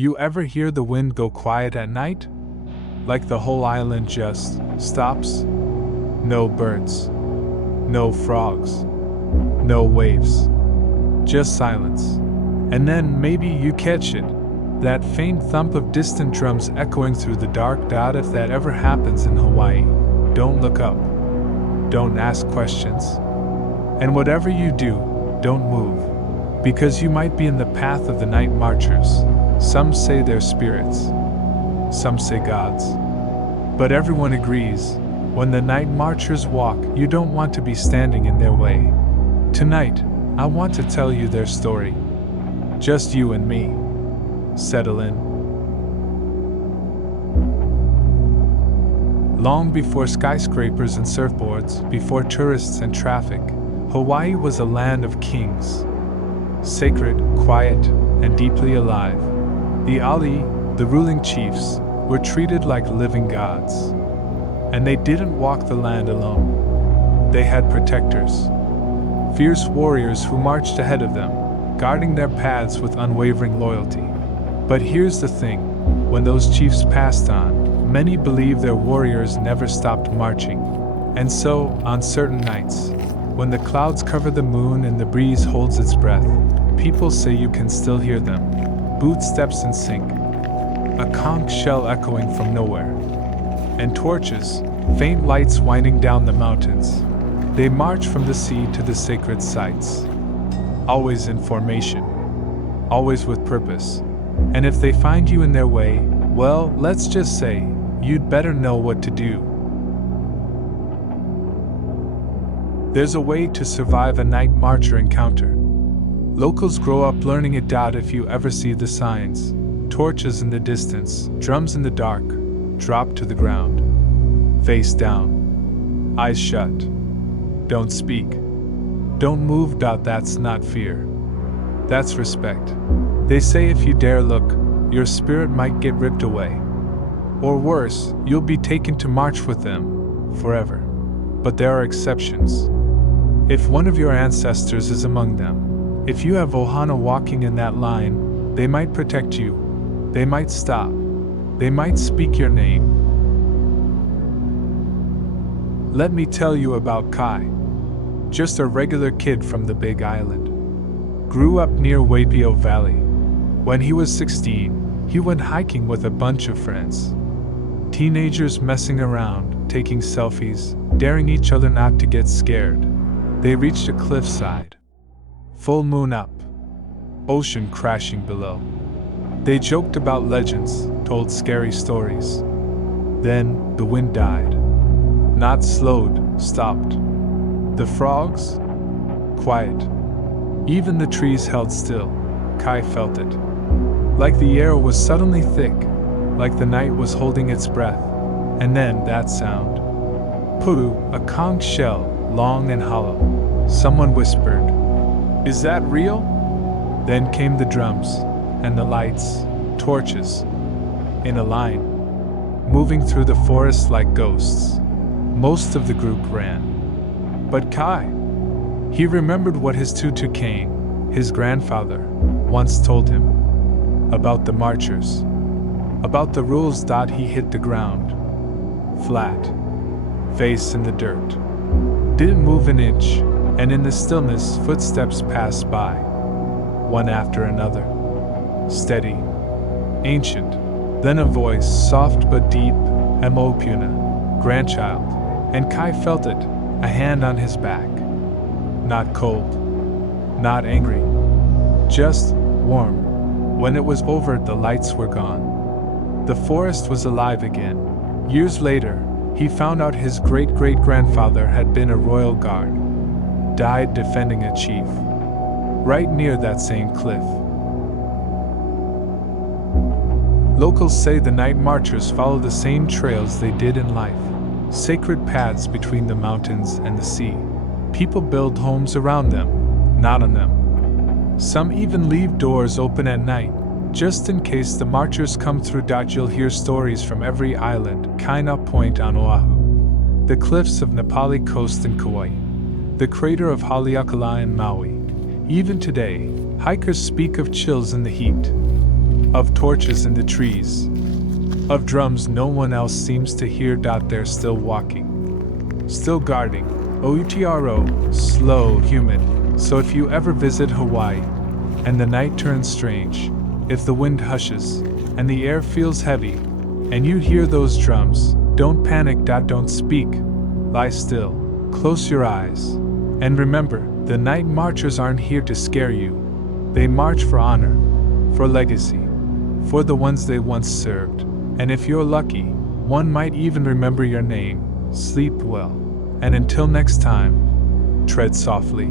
You ever hear the wind go quiet at night? Like the whole island just stops? No birds. No frogs. No waves. Just silence. And then maybe you catch it. That faint thump of distant drums echoing through the dark. If that ever happens in Hawaii, don't look up. Don't ask questions. And whatever you do, don't move. Because you might be in the path of the night marchers. Some say they're spirits. Some say gods. But everyone agrees, when the night marchers walk, you don't want to be standing in their way. Tonight, I want to tell you their story. Just you and me. Settle in. Long before skyscrapers and surfboards, before tourists and traffic, Hawaii was a land of kings. Sacred, quiet, and deeply alive. The ali, the ruling chiefs, were treated like living gods. And they didn't walk the land alone. They had protectors. Fierce warriors who marched ahead of them, guarding their paths with unwavering loyalty. But here's the thing, when those chiefs passed on, many believe their warriors never stopped marching. And so, on certain nights, when the clouds cover the moon and the breeze holds its breath, people say you can still hear them. Bootsteps in sync, a conch shell echoing from nowhere, and torches, faint lights winding down the mountains. They march from the sea to the sacred sites. Always in formation, always with purpose. And if they find you in their way, well, let's just say, you'd better know what to do. There's a way to survive a night marcher encounter. Locals grow up learning it. If you ever see the signs, torches in the distance, drums in the dark, drop to the ground. Face down. Eyes shut. Don't speak. Don't move. That's not fear. That's respect. They say if you dare look, your spirit might get ripped away. Or worse, you'll be taken to march with them, forever. But there are exceptions. If one of your ancestors is among them, if you have Ohana walking in that line, they might protect you. They might stop. They might speak your name. Let me tell you about Kai. Just a regular kid from the Big Island. Grew up near Waipio Valley. When he was 16, he went hiking with a bunch of friends. Teenagers messing around, taking selfies, daring each other not to get scared. They reached a cliffside. Full moon up. Ocean crashing below. They joked about legends, told scary stories. Then, the wind died. Not slowed, stopped. The frogs? Quiet. Even the trees held still. Kai felt it. Like the air was suddenly thick, like the night was holding its breath. And then that sound. Puru, a conch shell, long and hollow. Someone whispered, "Is that real?" Then came the drums, and the lights, torches, in a line, moving through the forest like ghosts. Most of the group ran. But Kai, he remembered what his tutu Kane, his grandfather, once told him. About the marchers. About the rules. He hit the ground. Flat. Face in the dirt. Didn't move an inch, and in the stillness footsteps passed by. One after another. Steady. Ancient. Then a voice, soft but deep, Mo Puna, grandchild. And Kai felt it, a hand on his back. Not cold. Not angry. Just warm. When it was over, the lights were gone. The forest was alive again. Years later, he found out his great-great-grandfather had been a royal guard. Died defending a chief. Right near that same cliff. Locals say the night marchers follow the same trails they did in life. Sacred paths between the mountains and the sea. People build homes around them, not on them. Some even leave doors open at night, just in case the marchers come through. You'll hear stories from every island, Kaina Point on Oahu, the cliffs of Nepali Coast in Kauai, the crater of Haleakala in Maui. Even today, hikers speak of chills in the heat. of torches in the trees, of drums no one else seems to hear. They're still walking, still guarding. OUTRO, slow, humid. So if you ever visit Hawaii, and the night turns strange, if the wind hushes, and the air feels heavy, and you hear those drums, don't panic. Don't speak. Lie still, close your eyes, and remember, the night marchers aren't here to scare you. They march for honor, for legacy, for the ones they once served. And if you're lucky, one might even remember your name. Sleep well, and until next time, tread softly.